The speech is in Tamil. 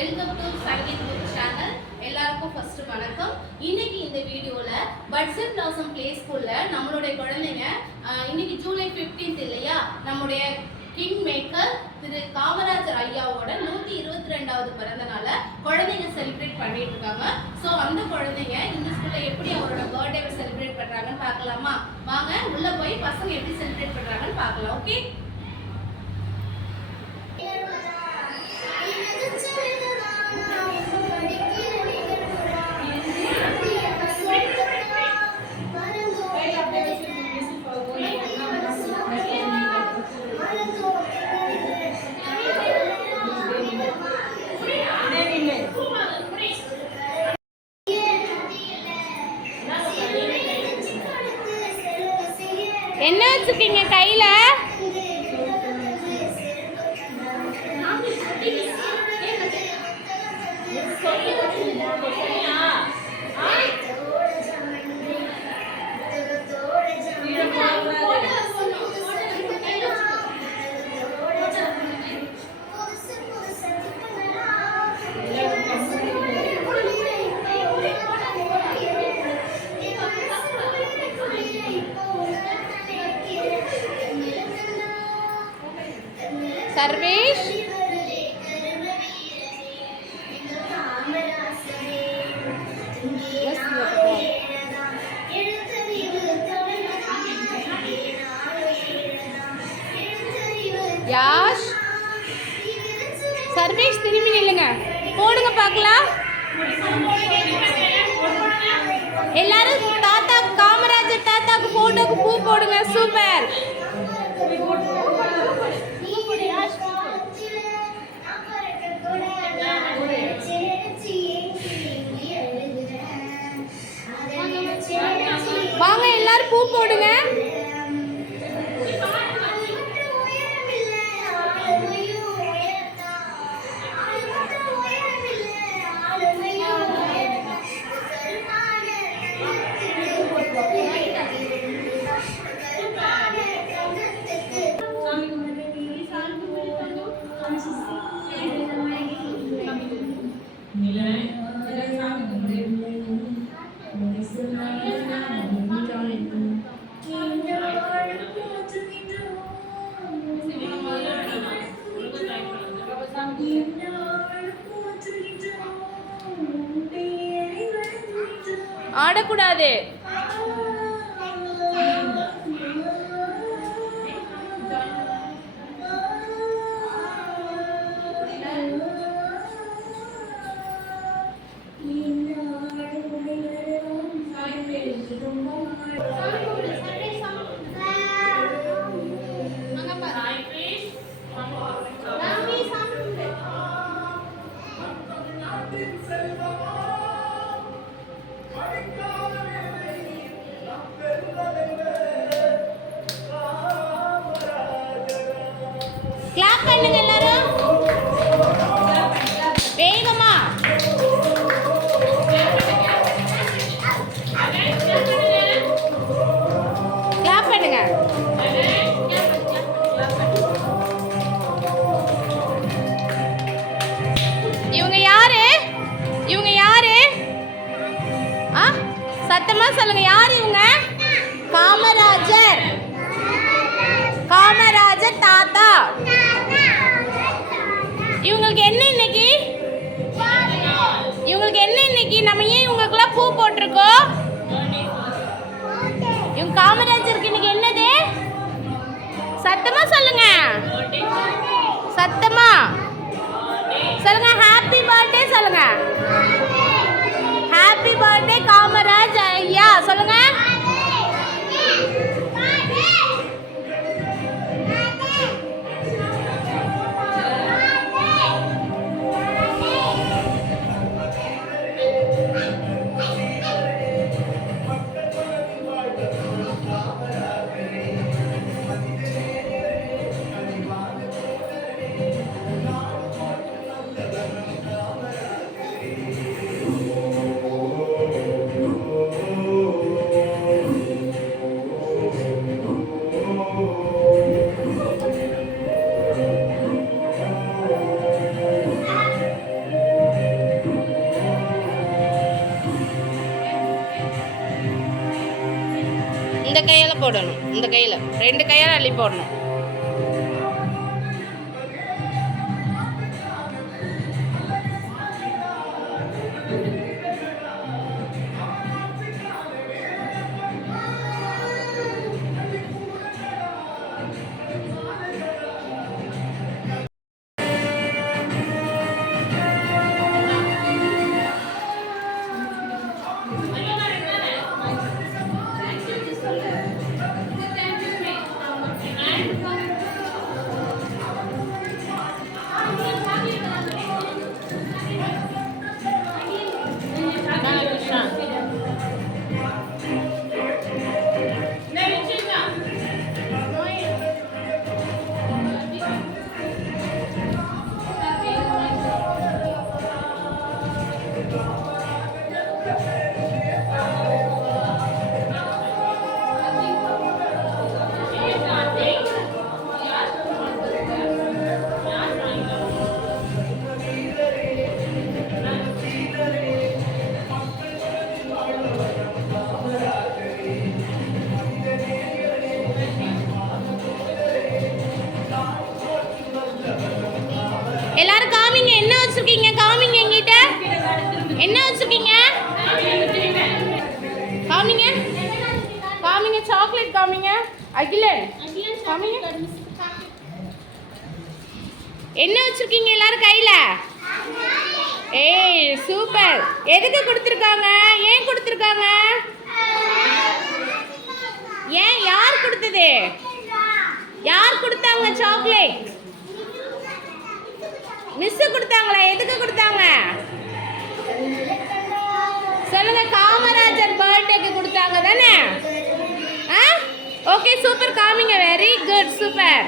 Welcome to Sangeet Guru channel. எல்லாருக்கும் ஃபர்ஸ்ட் வணக்கம். இன்னைக்கு இந்த வீடியோல பட்ஸன் பிளாசம் பிளே ஸ்கூல்ல நம்மளுடைய குழந்தைங்க இன்னைக்கு ஜூலை 15th இல்லையா, நம்முடைய கிங் மேக்கர் திரு காமராஜர் ஐயாவோட 122வது பிறந்த நாளை குழந்தைங்க செலிப்ரேட் பண்ணிட்டு இருக்காங்க. ஸோ அந்த குழந்தைங்க இந்த ஸ்கூல்ல எப்படி அவரோட பர்த்டேவை செலிப்ரேட் பண்றாங்கன்னு பார்க்கலாமா? வாங்க உள்ள போய் பசங்க எப்படி செலிப்ரேட் பண்றாங்கன்னு பார்க்கலாம். ஓகே, என்ன வச்சுக்கீங்க கையில? சர்வேஷ், யாஷ், சர்வேஷ் திரும்பி நில்லுங்க, போடுங்க பார்க்கலாம். எல்லாரும் தாத்தா காமராஜர் தாத்தாக்கு போட்டோக்கு பூ போடுங்க. சூப்பர். வாங்க எல்லாரும் பூ போடுங்க. ஆடக்கூடாது. கிளாப் பண்ணுங்க எல்லாரும் வேகமா. கிளாப் பண்ணுங்க. இவங்க யாரு? இவங்க யாரு? சத்தமா சொல்லுங்க. யாரு இவங்க? காமராஜர். காமராஜர் தாத்தா. இவங்களுக்கு என்ன இன்னைக்கு? இவங்களுக்கு என்ன இன்னைக்கு? நம்ம ஏன் இவங்களுக்குலாம் பூ போட்டிருக்கோம்? இவங்க காமராஜருக்கு இன்னைக்கு என்னது? சத்தமா சொல்லுங்க. சத்தமா சொல்லுங்க. ஹாப்பி பர்த்டே சொல்லுங்க. ஹாப்பி பர்த்டே காமராஜ் ஐயா சொல்லுங்க. போடணும். இந்த கையில் 2 கையால் அள்ளி போடணும். எல்லாரும் காமிங்க, என்ன வச்சிருக்கீங்க? காமிங்க எங்கிட்ட என்ன வச்சிருக்கீங்க? காமிங்க காமிங்க, சாக்லேட் காமிங்க. அகிலன் காமிங்க, என்ன வச்சிருக்கீங்க எல்லாரும் கையில? ஏய் சூப்பர். எதுக்கு கொடுத்துருக்காங்க? ஏன் கொடுத்துருக்காங்க? ஏன்? யார் கொடுத்தது? யார் கொடுத்தாங்க சாக்லேட்? மிஸ் கொடுத்தாங்களா? எதுக்கு கொடுத்தாங்க சொல்லுங்க. காமராஜர் பர்த்டேக்கு கொடுத்தாங்க தானே? Okay super. காமிங்க. Very good, super.